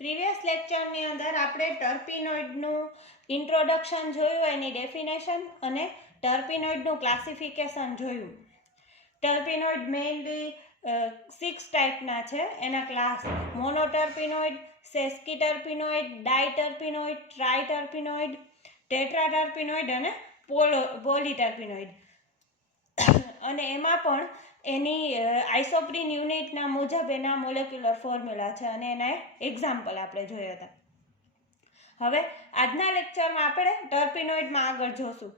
Previous લેક્ચરની અંદર આપણે ટર્પીનોઇડનું introduction જોયું, એની ડેફિનેશન અને ટર્પીનોઇડનું ક્લાસિફિકેશન જોયું. ટર્પીનોઇડ મેઇનલી 6 ટાઈપના છે. એના ક્લાસ મોનોટર્પીનોઇડ, સેસ્કીટર્પીનોઇડ, ડાયટર્પીનોઇડ, ટ્રાયટર્પીનોઇડ, ટેટ્રાટર્પીનોઇડ અને પોલીટર્પીનોઇડ. અને એમાં પણ એની આઇસોપ્રીન યુનિટના મુજબ એના મોલેક્યુલર ફોર્મ્યુલા છે અને એના એક્ઝામ્પલ આપણે જોયા હતા. હવે આજના લેક્ચરમાં આપણે ટર્પીનોઇડમાં આગળ જોશું.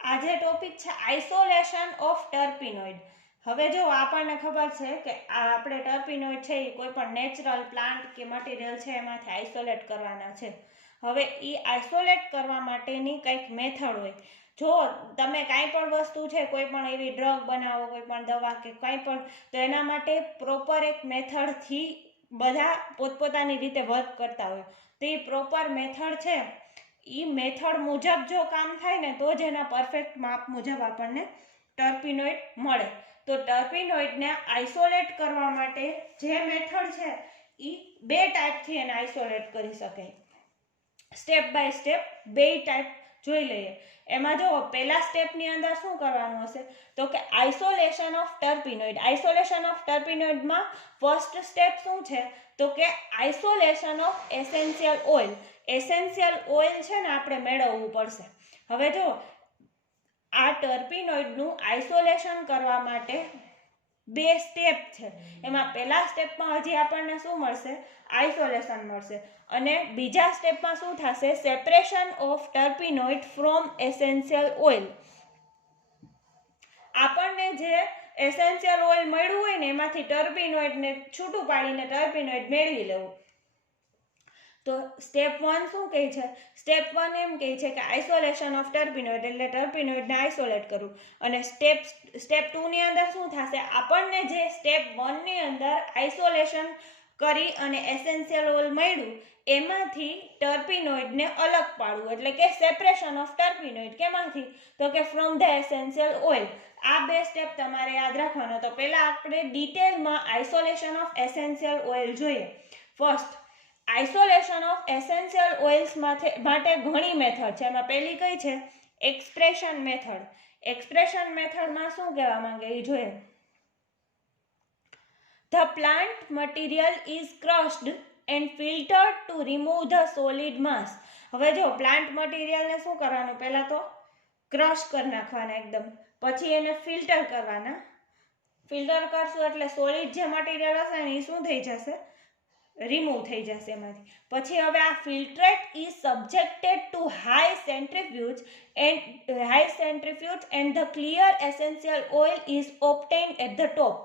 આજે ટોપિક છે આઇસોલેશન ઓફ ટર્પીનોઇડ. હવે જો આપણને ખબર છે કે આપણે ટર્પીનોઇડ છે એ કોઈ પણ નેચરલ પ્લાન્ટ કે મટીરિયલ છે એમાંથી આઇસોલેટ કરવાના છે. હવે એ આઇસોલેટ કરવા માટેની કંઈક મેથડ હોય. જો તમે કાંઈ પણ વસ્તુ છે, કોઈ પણ એવી ડ્રગ બનાવો, કોઈ પણ દવા કે કંઈ પણ, તો એના માટે પ્રોપર એક મેથડથી બધા પોતપોતાની રીતે વર્ક કરતા હોય. તો એ પ્રોપર મેથડ છે, એ મેથડ મુજબ જો કામ થાય ને તો જ એના પરફેક્ટ માપ મુજબ આપણને ટર્પીનોઇડ મળે. તો ટર્પીનોઇડને આઇસોલેટ કરવા માટે જે મેથડ છે એ 2 ટાઈપથી એને આઇસોલેટ કરી શકાય. સ્ટેપ બાય સ્ટેપ 2 ટાઈપ જોઈ લઈએ. એમાં જો પહેલા સ્ટેપની અંદર શું કરવાનું હશે તો કે isolation of terpenoid. Isolation of ટર્પીનોઇડમાં ફર્સ્ટ સ્ટેપ શું છે તો કે isolation of essential oil. Essential oil છે ને આપણે મેળવવું પડશે. હવે જો આ ટર્પીનોઇડનું આઇસોલેશન કરવા માટે 2 સ્ટેપ છે. એમાં પહેલા સ્ટેપમાં હજી આપણને શું મળશે? આઇસોલેશન મળશે. અને બીજા સ્ટેપમાં શું થશે? Separation of terpenoid from essential oil. આપણને જે એસેન્શિયલ ઓઇલ મળ્યું હોય ને એમાંથી ટર્પીનોઇડને છૂટું પાડીને ટર્પીનોઇડ મેળવી લેવું. તો સ્ટેપ 1 શું કહે છે? સ્ટેપ 1 એમ કહે છે કે આઇસોલેશન ઓફ ટર્પીનોઇડ, એટલે ટર્પીનોઇડને આઇસોલેટ કરવું. અને સ્ટેપ 2 ની અંદર શું થશે? આપણને જે સ્ટેપ 1 ની અંદર આઇસોલેશન કરી અને એસેન્શિયલ ઓઇલ મળ્યું એમાંથી ટર્પીનોઇડને અલગ પાડવું, એટલે કે સેપરેશન ઓફ ટર્પીનોઇડ. કેમાંથી? તો કે ફ્રોમ ધ એસેન્શિયલ ઓઇલ. આ 2 સ્ટેપ તમારે યાદ રાખવાનો. તો પહેલા આપણે ડિટેલમાં આઇસોલેશન ઓફ એસેન્શિયલ ઓઇલ જોઈએ. First, isolation of essential oils માટે ઘણી મેથડ છે. એમાં પહેલી કઈ છે? Expression method. એક્સપ્રેશન મેથડમાં શું કહેવા માંગે એ જોઈએ. The plant material is crushed and filtered to remove the solid mass. હવે જો પ્લાન્ટ મટીરિયલને શું કરવાનું? પહેલા તો ક્રશ કરી નાખવાના એકદમ, પછી એને ફિલ્ટર કરવાના. ફિલ્ટર કરશું એટલે સોલિડ જે મટીરિયલ હશે ને એ શું થઈ જશે? રિમૂવ થઈ જશે એમાંથી. પછી હવે આ filtrate is subjected to high centrifuge and the clear essential oil is obtained at the top.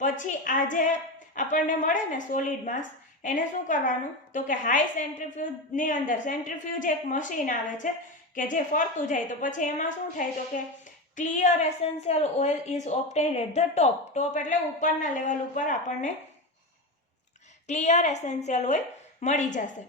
પછી આ જે આપણને મળે ને સોલિડ માસ, એને શું કરવાનું તો કે હાઈ સેન્ટ્રીફ્યુજની અંદર, સેન્ટ્રીફ્યુજ એક મશીન આવે છે કે જે ફરતું જાય, તો પછી એમાં શું થાય તો કે clear essential oil is obtained at the top. Top એટલે ઉપરના લેવલ ઉપર આપણને ક્લિયર એસેન્શિયલ ઓઇલ મળી જશે.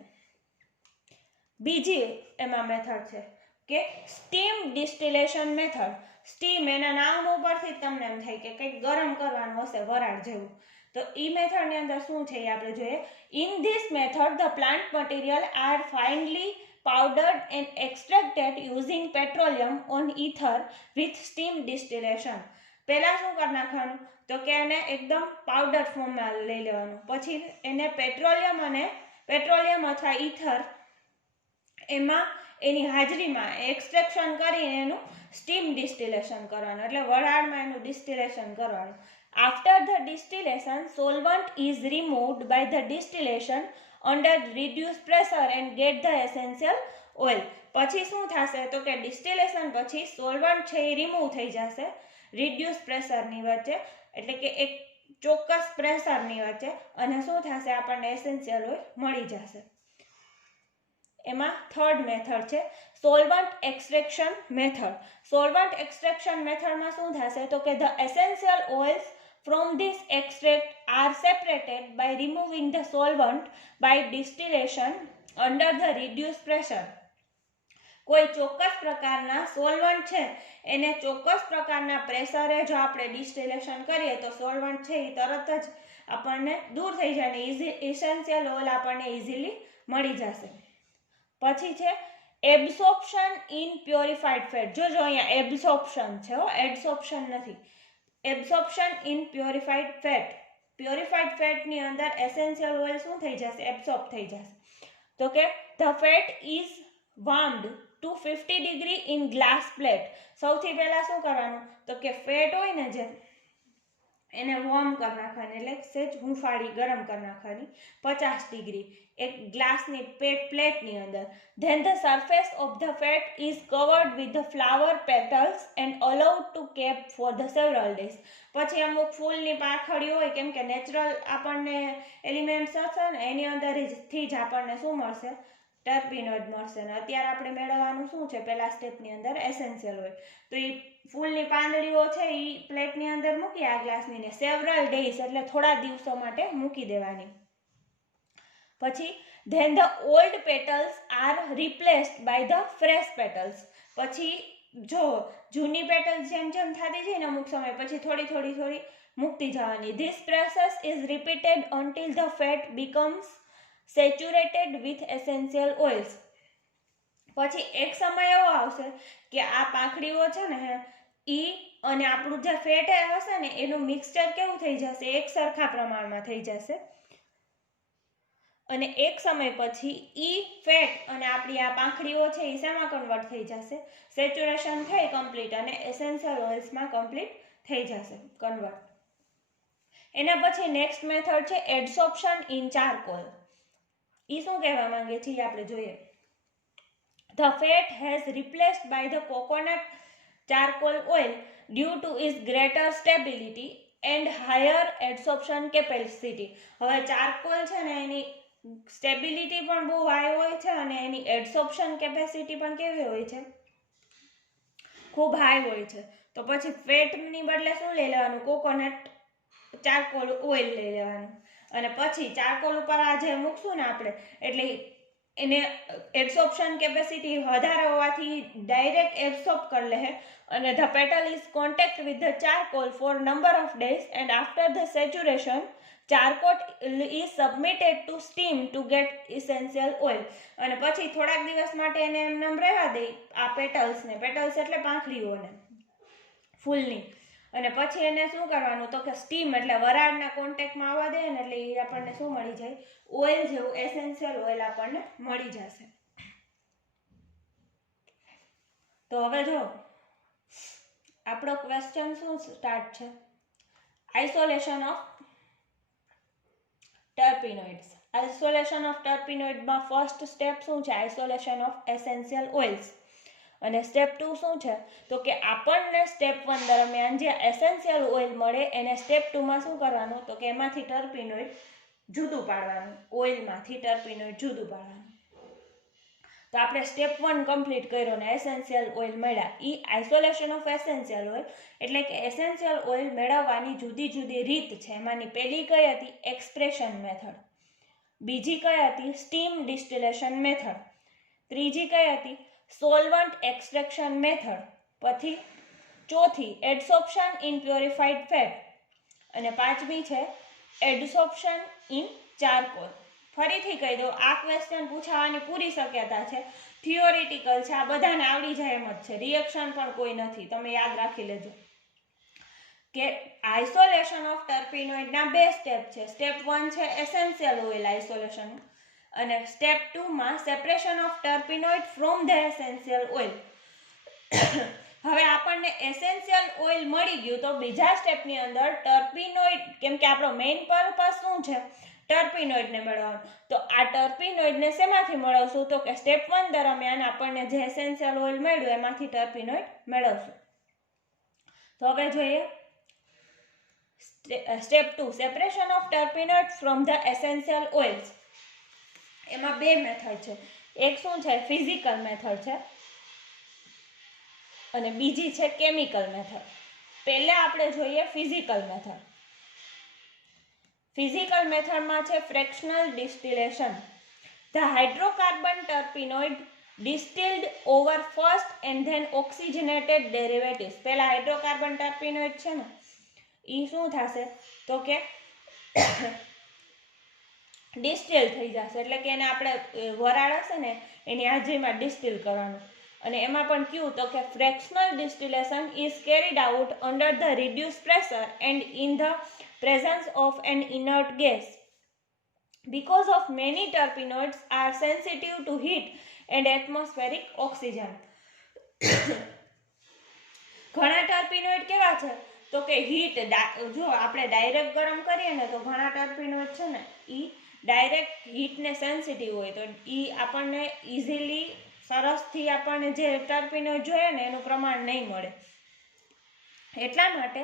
બીજી એમાં મેથડ છે કે સ્ટીમ ડિસ્ટિલેશન મેથડ. સ્ટીમ, એના નામ ઉપરથી તમને એમ થાય કે કંઈક ગરમ કરવાનું હશે, વરાળ જેવું. તો એ મેથડની અંદર શું છે એ આપણે જોઈએ. In this method the plant material are finally powdered and extracted using petroleum on ether with steam distillation. પહેલા શું કરી નાખવાનું તો કે એને એકદમ પાવડર ફોર્મમાં લઈ લેવાનું. પછી એને પેટ્રોલિયમ અથવા ઈથર એમાં એની હાજરીમાં એક્સટ્રેક્શન કરીને એનું સ્ટીમ ડિસ્ટિલેશન કરવાનું, એટલે વરાળમાં એનું ડિસ્ટિલેશન કરવાનું. After the distillation, solvent is removed by the distillation under reduced pressure and get the essential oil. પછી શું થશે તો કે ડિસ્ટિલેશન પછી સોલ્વન્ટ છે એ રિમૂવ થઈ જશે રિડ્યુસ પ્રેશરની વચ્ચે, એટલે કે એક ચોક્કસ પ્રેશરની વચ્ચે, અને શું થશે? આપણને એસેન્શિયલ ઓઇલ મળી જશે. એમાં થર્ડ મેથડ છે solvent extraction method. Solvent extraction મેથડમાં શું થશે તો કે the essential oils from this extract are separated by removing the solvent by distillation under the reduced pressure. કોઈ ચોક્કસ પ્રકારના સોલ્વન્ટ છે એને ચોક્કસ પ્રકારના પ્રેશરે જો આપણે ડિસ્ટિલેશન કરીએ તો સોલ્વન્ટ છે એ તરત જ આપણને દૂર થઈ જાય ને ઇસેન્શિયલ ઓઇલ આપણને ઇઝીલી મળી જશે. પછી છે એબ્સોર્પ્શન ઇન પ્યોરિફાઈડ ફેટ. જો અહીંયા એબ્સોર્પ્શન છે, એડસોર્પ્શન નથી. Absorption in purified fat. Purified ફેટની અંદર એસેન્શિયલ ઓઇલ શું થઈ જશે? એબ્સોર્બ થઈ જશે. તો કે the fat is warmed to 50 degree in glass plate. સૌથી પહેલા શું કરવાનું? તો કે ફેટ હોય ને જે એને વોર્મ કરી નાખવાની, એટલે સેજ હુંફાળી ગરમ કરી નાખવાની 50 ડિગ્રી એક ગ્લાસની પ્લેટની અંદર. Then the surface of the fat is covered with the flower petals and allowed to kept for the several days. પછી અમુક ફૂલની પાંખડીઓ હોય, કેમ કે નેચરલ આપણને એલિમેન્ટ્સ હશે ને એની અંદરથી જ આપણને શું મળશે? ટર્પીનોઇડ મળશે. ને અત્યારે આપણે મેળવવાનું શું છે? પહેલા સ્ટેપની અંદર એસેન્શિયલ ઓઇલ. તો એ ફૂલની પાંદડીઓ છે એ પ્લેટની અંદર મૂકી આ ગ્લાસની ને સેવરલ ડેઝ એટલે થોડા દિવસો માટે મૂકી દેવાની. પછી then the old petals are replaced by the fresh petals. પછી જો જૂની પેટલ્સ જેમ જેમ થતી જાય ને અમુક સમય પછી થોડી મૂકતી જવાની. This process is repeated until the fat becomes saturated with essential oils. પછી એક સમય એવો આવશે કે આ પાંખડીઓ છે ને અને આપણું જે ફેટ હશે ને એનું મિક્સચર કેવું થઈ જશે? એક સરખા પ્રમાણમાં થઈ જશે. અને એક સમય પછી ફેટ અને આપણી આ પાંખડીઓ છે એ શેમાં કન્વર્ટ થઈ જશે? સેચ્યુરેશન થઈ કમ્પ્લીટ અને એસેન્શિયલ ઓઇલ્સમાં કમ્પ્લીટ થઈ જશે કન્વર્ટ. એના પછી નેક્સ્ટ મેથડ છે એડસોર્પ્શન ઇન ચારકોલ. એ શું કહેવા માંગે છે એ આપણે જોઈએ. The fat has replaced by the coconut charcoal oil due to is greater stability and higher adsorption capacity. હવે ચારકોલ છે ને એની સ્ટેબિલિટી પણ બહુ હાઈ હોય છે અને એની એડસોર્પ્શન કેપેસિટી પણ કેવી હોય છે? ખૂબ હાઈ હોય છે. તો પછી ફેટની બદલે શું લઈ લેવાનું? કોકોનટ ચારકોલ ઓઇલ લઈ લેવાનું. અને પછી ચારકોલ ઉપર આ જે મૂકશું ને આપણે એટલે એને એબ્સોર્પ્શન કેપેસિટી વધારે હોવાથી ડાયરેક્ટ એબ્સોર્બ કરી લે અને the petal is contact with the charcoal for number of days and after the saturation charcoal is submitted to steam to get essential oil. અને પછી થોડાક દિવસ માટે એને એમ રહેવા દે આ પેટલ્સને. પેટલ્સ એટલે પાંખડીઓને ફૂલની. અને પછી એને શું કરવાનું? તો કે સ્ટીમ એટલે વરાળના કોન્ટેક્ટમાં આવવા દે ને એટલે એ આપણને શું મળી જાય? ઓઇલ જેવું એસેન્શિયલ ઓઇલ આપણને મળી જશે. તો હવે જો આપણો ક્વેશ્ચન શું સ્ટાર્ટ છે? Isolation of terpenoids. Isolation of ટર્પીનોઇડમાં ફર્સ્ટ સ્ટેપ શું છે? Isolation of essential oils. અને સ્ટેપ 2 શું છે? તો કે આપણને સ્ટેપ 1 દરમિયાન જે એસેન્શિયલ ઓઇલ મળે એને સ્ટેપ 2 માં શું કરવાનું? તો કે એમાંથી ટર્પીનોઇડ જુદું પાડવાનું. ઓઇલમાંથી ટર્પીનોઇડ જુદું પાડવાનું. તો આપણે સ્ટેપ 1 કમ્પ્લીટ કર્યો ને એસેન્શિયલ ઓઇલ મળ્યા. આઇસોલેશન ઓફ એસેન્શિયલ ઓઇલ એટલે કે એસેન્શિયલ ઓઇલ મેળવવાની જુદી જુદી રીત છે. એમાંની પહેલી કઈ હતી? Expression method. બીજી કઈ હતી? Steam distillation method. ત્રીજી કઈ હતી? Solvent extraction method. પછી ચોથી એડસોર્પ્શન ઇન પ્યોરિફાઈડ ફેટ. અને પાંચમી છે એડસોર્પ્શન ઇન ચારકોલ. ફરીથી કહી દઉં, આ ક્વેશ્ચન પૂછાવાની પૂરી શક્યતા છે. થિયોરિટિકલ છે, આ બધાને આવડી જાય એમ જ છે. રિએક્શન પણ કોઈ નથી. તમે યાદ રાખી લેજો કે આઇસોલેશન ઓફ ટર્પીનોઇડના બે સ્ટેપ છે. સ્ટેપ 1 છે એસેન્શિયલ ઓઇલ આઇસોલેશન અને સ્ટેપ 2 માં separation of terpenoid from the essential oil. હવે આપણને એસેન્શિયલ ઓઇલ મળી ગયું તો બીજા સ્ટેપની અંદર ટર્પીનોઇડ, કેમ કે આપણો મેઇન પર્પસ શું છે? ટર્પીનોઇડને મેળવવાનું. તો આ ટર્પીનોઇડને શેમાંથી મેળવશું? તો કે સ્ટેપ 1 દરમિયાન આપણને જે એસેન્શિયલ ઓઇલ મળ્યું એમાંથી ટર્પીનોઇડ મેળવશું. તો હવે જોઈએ step 2 separation of terpenoid from the essential oils. એમાં બે મેથડ છે. એક શું છે? ફિઝિકલ મેથડ છે અને બીજી છે કેમિકલ મેથડ. પહેલા આપણે જોઈએ ફિઝિકલ મેથડ. ફિઝિકલ મેથડમાં છે fractional distillation. The hydrocarbon terpenoid distilled over first and then oxygenated derivatives. પહેલા હાઇડ્રોકાર્બન ટર્પીનોઇડ છે ને એ શું થશે? તો કે ડિસ્ટિલ થઈ જશે, એટલે કે એને આપણે વરાળ હશે ને એની હાજરીમાં ડિસ્ટિલ કરવાનું. અને એમાં પણ કયું તો કે fractional distillation is carried out under the reduce pressure and in the presence of an inert gas because of many terpenoids are sensitive to heat and atmospheric oxygen. ઘણા ટર્પિનોઇડ કેવા છે તો કે હીટ, જો આપણે ડાયરેક્ટ ગરમ કરીએ ને તો ઘણા ટર્પિનોઇડ છે ને એ ડાયરેક્ટ હીટને સેન્સિટિવ હોય, તો એ આપણને ઇઝીલી સરસથી આપણને જે ટર્પિનોઇડ જોઈએ ને એનું પ્રમાણ નહીં મળે. એટલા માટે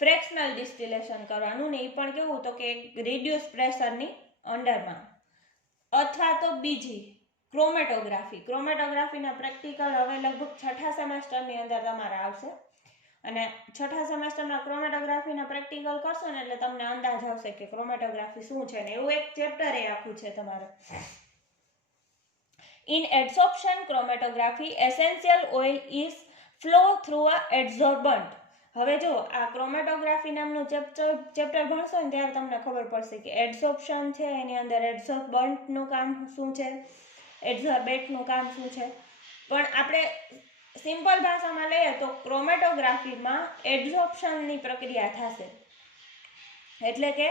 ફ્રેક્શનલ ડિસ્ટિલેશન કરવાનું ને એ પણ કેવું તો કે રિડ્યુસ પ્રેશરની અંડરમાં. અથવા તો બીજી ક્રોમેટોગ્રાફીના પ્રેક્ટિકલ હવે લગભગ 6થા સેમેસ્ટરની અંદર તમારે આવશે, અને 6થા સેમેસ્ટરના ક્રોમેટોગ્રાફીના પ્રેક્ટિકલ કરશો ને એટલે તમને અંદાજ આવશે કે ક્રોમેટોગ્રાફી શું છે ને એવું એક ચેપ્ટર એ આખું છે તમારે. In adsorption chromatography, essential oil is flow through a adsorbent. હવે જો આ ક્રોમેટોગ્રાફી નામનું ચેપ્ટર ભણશો ને ત્યારે તમને ખબર પડશે કે એડસોર્પ્શન છે એની અંદર એડસોર્બન્ટનું કામ શું છે, એડસોર્બેટનું કામ શું છે. પણ આપણે સિમ્પલ ભાષામાં લઈએ તો ક્રોમેટોગ્રાફીમાં એડસોર્પ્શનની પ્રક્રિયા થશે, એટલે કે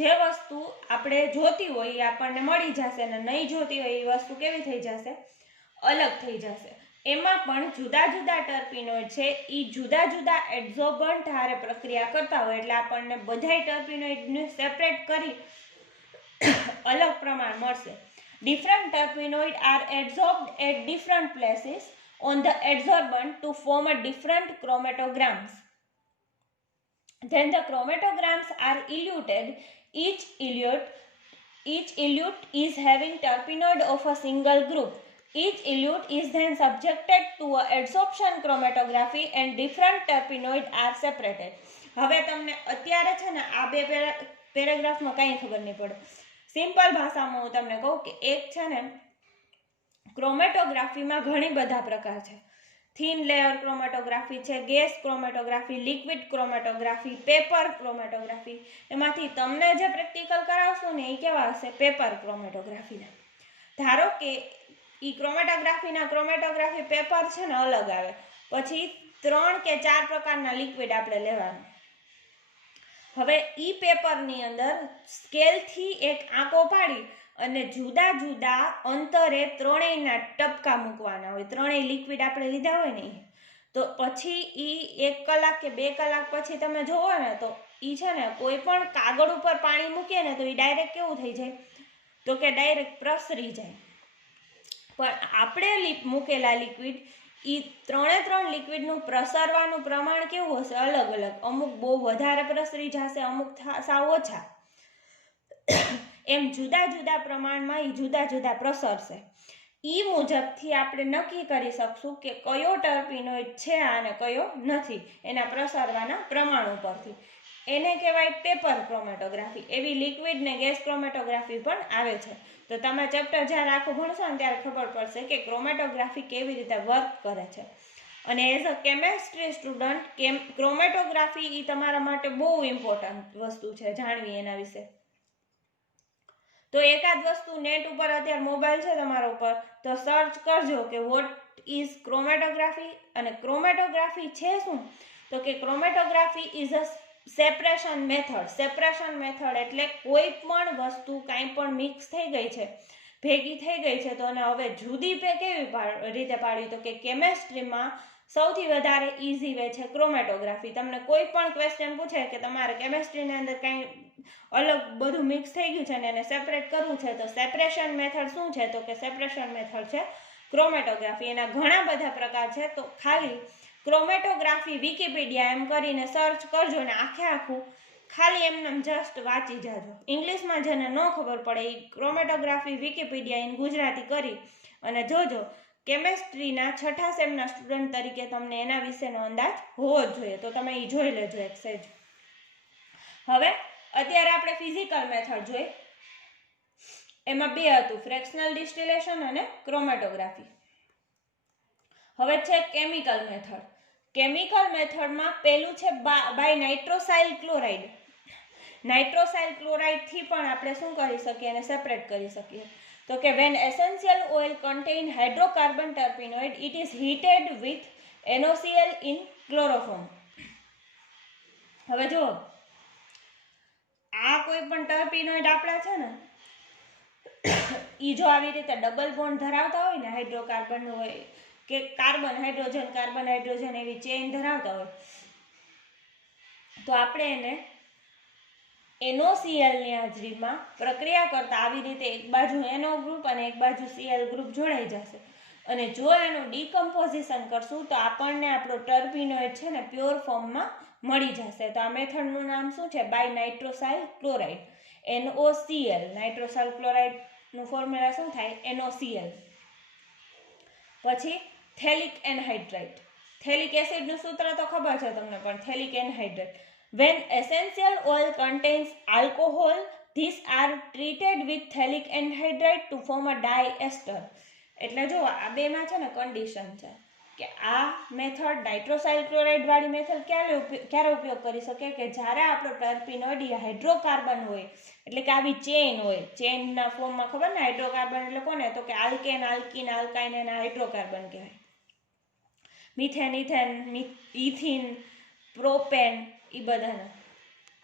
જે વસ્તુ આપણે જોતી હોય એ આપણને મળી જશે અને નહીં જોતી હોય એ વસ્તુ કેવી થઈ જશે, અલગ થઈ જશે. એમાં પણ જુદા જુદા ટર્પિનોઇડ છે એ જુદા જુદા એડઝોર્બન્ટ હારે પ્રક્રિયા કરતા હોય, એટલે આપણને બધાય ટર્પિનોઇડને સેપરેટ કરી અલગ પ્રમાણ મળશે. Different terpenoid are adsorbed at different places on the adsorbent to form a different chromatograms. Then the chromatograms are eluted. Each elute is having terpenoid of a single group. Each elute is then subjected to a adsorption chromatography and different terpenoid are separated. હવે તમને અત્યારે છે ને આ બે પેરેગ્રાફમાં કંઈ ખબર નહીં પડે. સિમ્પલ ભાષામાં હું તમને કહું કે એક છે ને ક્રોમેટોગ્રાફીમાં ઘણી બધા પ્રકાર છે. થિન લેયર ક્રોમેટોગ્રાફી છે, gas chromatography, liquid chromatography, paper chromatography. એમાંથી તમને જે પ્રેક્ટિકલ કરાવશો ને એ કેવા હશે, પેપર ક્રોમેટોગ્રાફીના. ધારો કે એ ક્રોમેટોગ્રાફી પેપર છે ને અલગ આવે, પછી 3 કે 4 પ્રકારના લિક્વિડ આપણે લેવાનું. હવે ઈ પેપરની અંદર સ્કેલથી એક આંકો પાડી અને જુદા જુદા અંતરે ત્રણેયના ટપકા મૂકવાના હોય. ત્રણેય લિક્વિડ આપણે લીધા હોય ને તો પછી ઈ 1 કલાક કે 2 કલાક પછી તમે જોવો ને તો ઈ છે ને કોઈ પણ કાગળ ઉપર પાણી મૂકીએ ને તો ઈ ડાયરેક્ટ કેવું થઈ જાય તો કે ડાયરેક્ટ પ્રસરી જાય. પણ આપણે મૂકેલા લિક્વિડ ઈ 3 લિક્વિડનું પ્રસરવાનું પ્રમાણ કેવું હશે, અલગ અલગ. અમુક બહુ વધારે પ્રસરી જશે, અમુક સાવ ઓછા. એમ જુદા જુદા પ્રમાણમાં એ જુદા જુદા પ્રસરશે. ઈ મુજબથી આપણે નક્કી કરી શકશું કે કયો ટર્પિનોઇડ છે અને કયો નથી એના પ્રસરવાના પ્રમાણ ઉપરથી. એને કહેવાય પેપર ક્રોમેટોગ્રાફી. એવી લિક્વિડ ને ગેસ ક્રોમેટોગ્રાફી પણ આવે છે. તો તમે ચેપ્ટર જ્યારે આખું ભણશો ને ત્યારે ખબર પડશે કે ક્રોમેટોગ્રાફી કેવી રીતે વર્ક કરે છે. અને as a chemistry student chromatography એ તમારા માટે બહુ ઇમ્પોર્ટન્ટ વસ્તુ છે જાણવી એના વિશે. તો એકાદ વસ્તુ નેટ ઉપર અત્યારે મોબાઈલ છે તમારા ઉપર તો સર્ચ કરજો કે વોટ ઇઝ ક્રોમેટોગ્રાફી. અને ક્રોમેટોગ્રાફી છે શું તો કે chromatography is a separation method એટલે કોઈ પણ વસ્તુ કાંઈ પણ મિક્સ થઈ ગઈ છે, ભેગી થઈ ગઈ છે, તો એને હવે જુદી કેવી રીતે પાડવી તો કે કેમેસ્ટ્રીમાં સૌથી વધારે ઇઝી વે છે ક્રોમેટોગ્રાફી. તમને કોઈ પણ ક્વેશ્ચન પૂછે કે તમારે કેમેસ્ટ્રીની અંદર કંઈ અલગ બધું મિક્સ થઈ ગયું છે ને એને સેપરેટ કરવું છે તો સેપરેશન મેથડ શું છે તો કે સેપરેશન મેથડ છે ક્રોમેટોગ્રાફી. એના ઘણા બધા પ્રકાર છે. તો ખાલી ક્રોમેટોગ્રાફી વિકિપીડિયા એમ કરીને સર્ચ કરજો ને આખું ખાલી એમને જસ્ટ વાંચી જાજો. ઇંગ્લિશમાં જેને ન ખબર પડે એ ક્રોમેટોગ્રાફી વિકિપીડિયા ઇન ગુજરાતી કરી અને જોજો. કેમેસ્ટ્રીના 6થા સેમના સ્ટુડન્ટ તરીકે તમને એના વિશેનો અંદાજ હોવો જ જોઈએ. તો તમે એ જોઈ લેજો એક સેજ. હવે અત્યારે આપણે ફિઝિકલ મેથડ જોઈ. એમાં 2 હતું, ફ્રેક્શનલ ડિસ્ટિલેશન અને ક્રોમેટોગ્રાફી. હવે છે કેમિકલ મેથડ. કેમિકલ મેથડમાં પહેલું છે બાય નાઇટ્રોસાઇલ ક્લોરાઇડ. નાઇટ્રોસાઇલ ક્લોરાઇડથી પણ આપણે શું કરી શકીએ અને સેપરેટ કરી શકીએ. તો કે when essential oil contain hydrocarbon terpenoid it is heated with NaOCl in chloroform. હવે જુઓ, આ કોઈ પણ ટર્પિનોઇડ આપણા છે ને ઈ જો આવી રીતે ડબલ બોન્ડ ધરાવતા હોય ને, હાઇડ્રોકાર્બન હોય કે કાર્બન હાઇડ્રોજન એવી ચેઇન ધરાવતા હોય, તો આપણે એને NaOCl ની હાજરીમાં પ્રક્રિયા કરતા આવી રીતે એક બાજુ NO ગ્રુપ અને એક બાજુ Cl ગ્રુપ જોડાઈ જશે. અને જો એનું ડીકમ્પોઝિશન કરશું તો આપણને આપણો ટર્પિનોઇડ છે ને પ્યોર ફોર્મમાં મળી જશે. તો આ મેથડનું નામ શું છે? By nitrosyl chloride, NaOCl. નાઇટ્રોસાઇલ ક્લોરાઇડનું ફોર્મ્યુલા શું થાય? NaOCl. પછી થેલિક એનહાઇડ્રાઇટ. થેલિક એસિડનું સૂત્ર તો ખબર છે તમને, પણ થેલિક એનહાઇડ્રાઇટ. When essential oil contains alcohol, these are treated with thalic anhydride to form a diester. એટલે જો આ બેમાં છે ને કન્ડિશન છે કે આ મેથડ નાઇટ્રોસાઇલ ક્લોરાઇડ વાળી મેથડ ક્યારે ઉપયોગ કરી શકે કે જ્યારે આપણો ટર્પિનોઇડ હાઇડ્રોકાર્બન હોય, એટલે કે આવી ચેઇન હોય. ચેઇનના ફોર્મમાં ખબર ને હાઇડ્રોકાર્બન એટલે કોને? તો કે આલ્કેન, આલ્કીન, આલ્કાઇન એના હાઇડ્રોકાર્બન કહેવાય. મિથેન, ઇથેન, ઇથિન, પ્રોપેન એ બધાના.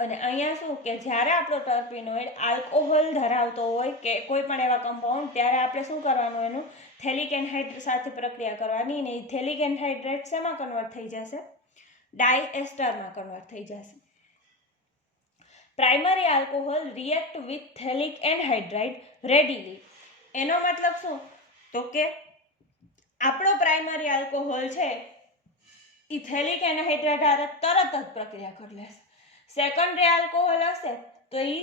અને અહીંયા શું કે જ્યારે આપણો ટર્પિનોઇડ આલ્કોહોલ ધરાવતો હોય કે કોઈ પણ એવા કમ્પાઉન્ડ, ત્યારે આપણે શું કરવાનું? એનું થેલિક એનહાઇડ્રેટ સાથે પ્રક્રિયા કરવાની. ને થેલિક એનહાઇડ્રેટ શેમાં કન્વર્ટ થઈ જશે? ડાયએસ્ટરમાં કન્વર્ટ થઈ જશે. Primary alcohol react with phthalic anhydride readily. એનો મતલબ શું? તો કે આપણો પ્રાઇમરી આલ્કોહોલ છે એ થેલિક એનહાઇડ્રાઇડ હારે તરત જ પ્રક્રિયા કરી લેશે. સેકન્ડરી આલ્કોહોલ હશે તો એ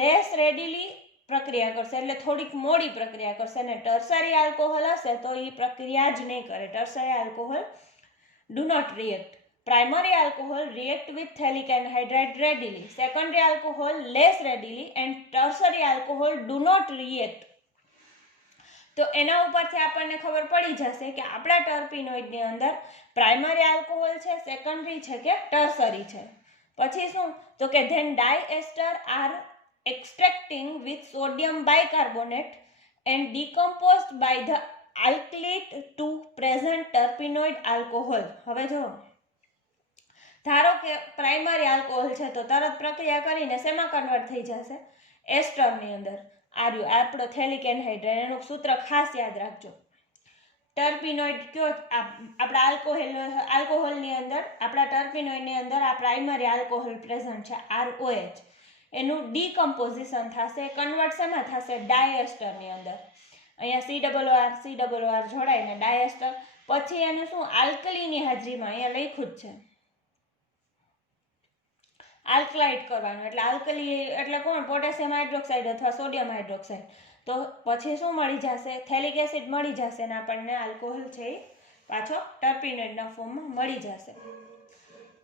લેસ રેડીલી પ્રક્રિયા કરશે, એટલે થોડીક મોડી પ્રક્રિયા કરશે. અને ટર્સરી આલ્કોહોલ હશે તો એ પ્રક્રિયા જ નહીં કરે. Tertiary alcohol do not react. Primary alcohol react with phthalic anhydride readily, secondary alcohol less readily, and tertiary alcohol do not react. તો એના ઉપરથી આપણને ખબર પડી જશે કે આપણા ટર્પિનોઇડની અંદર પ્રાઇમરી આલ્કોહોલ છે, સેકન્ડરી છે કે ટર્સરી છે. પછી શું? તો કે then diester are extracting with sodium bicarbonate and decomposed by the alkylate to present terpenoid alcohol. હવે જો ધારો કે પ્રાઇમરી આલ્કોહોલ છે તો તરત પ્રક્રિયા કરીને શેમાં કન્વર્ટ થઈ જશે? એસ્ટરની અંદર. આર્યું આપણો થેલિક એનહાઇડ્રાઇડ. એનું સૂત્ર ખાસ યાદ રાખજો. ટર્પિનોઇડ કયો? આપણા આલ્કોહોલની અંદર, આપણા ટર્પિનોઇડની અંદર આ પ્રાઇમરી આલ્કોહોલ પ્રેઝન્ટ છે, ROH. એનું ડીકમ્પોઝિશન થશે, કન્વર્ટ શેમાં થશે? ડાયએસ્ટરની અંદર. અહીંયા COR જોડાઈને ડાયએસ્ટર. પછી એનું શું? આલ્કલીની હાજરીમાં અહીંયા લખ્યું જ છે આલ્કલાઇટ કરવાનું. એટલે આલ્કલી એટલે કોણ? પોટેશિયમ હાઇડ્રોક્સાઇડ અથવા સોડિયમ હાઇડ્રોક્સાઇડ. તો પછી શું મળી જશે? થેલિક એસિડ મળી જશે અને આપણને આલ્કોહોલ છે એ પાછો ટર્પિનોઇડના ફોર્મમાં મળી જશે.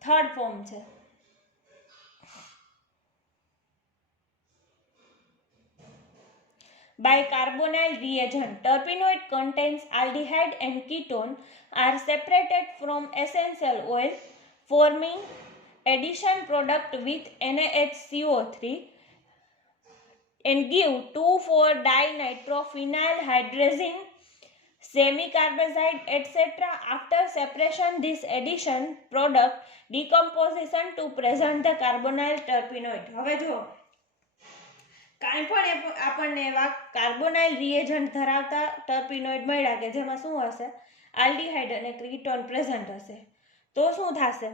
થર્ડ ફોર્મ છે by carbonyl reagent. Terpenoid contains aldehyde and ketone are separated from essential oil, forming addition product with NaHCO3 and give 2,4-dinitrophenylhydrazine, semi-carbazide, etc. After separation, this addition product decomposition to present the carbonyl terpenoid. હવે જો કાંઈ પણ આપણને એવા કાર્બોનાઇલ reagent ધરાવતા ટર્પિનોઇડ મળ્યા કે જેમાં શું હશે? આલ્ડીહાઇડ અને ક્રીટોન પ્રેઝન્ટ હશે, તો શું થશે?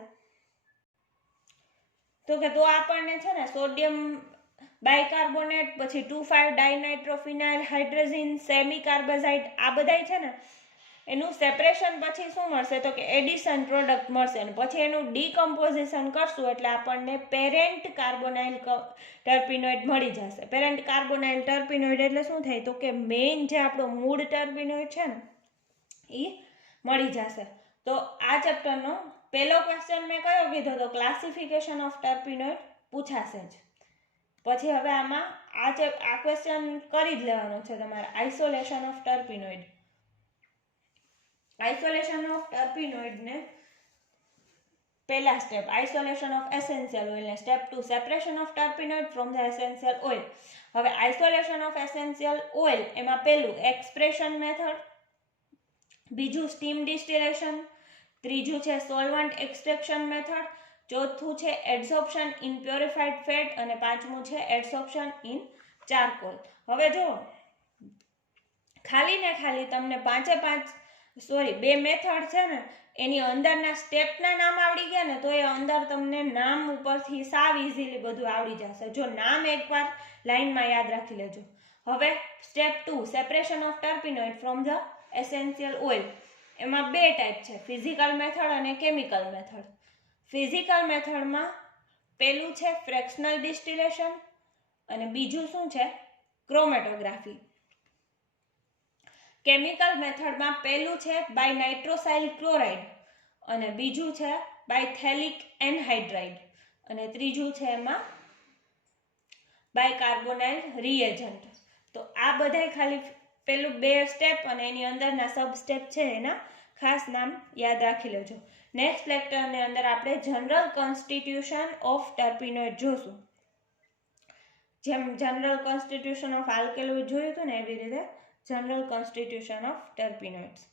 તો આપણને છે ને સોડિયમ બાયકાર્બોનેટ, પછી 2,5-dinitrophenylhydrazine, સેમી કાર્બાઝાઇડ, આ બધાય છે ને એનું સેપરેશન પછી શું મળશે? તો કે એડિશન પ્રોડક્ટ મળશે. અને પછી એનું ડીકમ્પોઝિશન કરશું એટલે આપણને પેરેન્ટ કાર્બોનાઇલ ટર્પિનોઇડ મળી જશે. પેરેન્ટ કાર્બોનાઇલ ટર્પિનોઇડ એટલે શું થાય? તો કે મેઇન જે આપણો મૂળ ટર્પિનોઇડ છે ને એ મળી જશે. તો આ ચેપ્ટરનો પહેલો ક્વેશ્ચન મેં કયો કીધો? તો ક્લાસિફિકેશન ઓફ ટર્પિનોઇડ પૂછાશે જ. પછી હવે આમાં આ ક્વેશ્ચન કરી જ લેવાનો છે તમારે. Isolation of terpenoid. Isolation of ટર્પિનોઇડને પહેલા step isolation of essential oil ને step 2 separation of terpenoid from the essential oil. હવે આઇસોલેશન ઓફ એસેન્શિયલ ઓઇલ એમાં પહેલું એક્સપ્રેશન મેથડ, બીજું સ્ટીમ ડિસ્ટિલેશન, ત્રીજું છે સોલ્વન્ટ એક્સટ્રેક્શન મેથડ, ચોથું છે એડસોર્પ્શન ઇન પ્યોરિફાઈડ ફેટ અને પાંચમું છે એડસોર્પ્શન ઇન ચારકોલ. હવે જો ખાલી ને ખાલી તમને બે મેથડ છે ને એની અંદરના સ્ટેપના નામ આવડી ગયા ને તો એ અંદર તમને નામ ઉપરથી સાવ ઇઝીલી બધું આવડી જશે. જો નામ એકવાર લાઈનમાં યાદ રાખી લેજો. હવે step 2 separation of terpenoid from the essential oil. એમાં બે ટાઈપ છે, ફિઝિકલ મેથડ અને કેમિકલ મેથડ. ફિઝિકલ મેથડમાં પહેલું છે ફ્રેક્શનલ ડિસ્ટિલેશન અને બીજું શું છે ક્રોમેટોગ્રાફી. કેમિકલ મેથડમાં પહેલું છે બાય નાઇટ્રોસાઇલ ક્લોરાઇડ અને બીજું છે બાય થેલિક એનહાઇડ્રાઇડ અને ત્રીજું છે એમાં બાય કાર્બોનાઇલ રિએજન્ટ. તો આ બધાય ખાલી પેલું બે સ્ટેપ અને એની અંદરના સબ સ્ટેપ છે એના ખાસ નામ યાદ રાખી લેજો. નેક્સ્ટ લેક્ચરની અંદર આપણે જનરલ કોન્સ્ટિટ્યુશન ઓફ ટર્પિનોઇડ જોશું. જેમ જનરલ કોન્સ્ટિટ્યુશન ઓફ આલ્કેલોઇડ જોયું હતું ને એવી રીતે જનરલ કોન્સ્ટિટ્યુશન ઓફ ટર્પિનોઇડ્સ.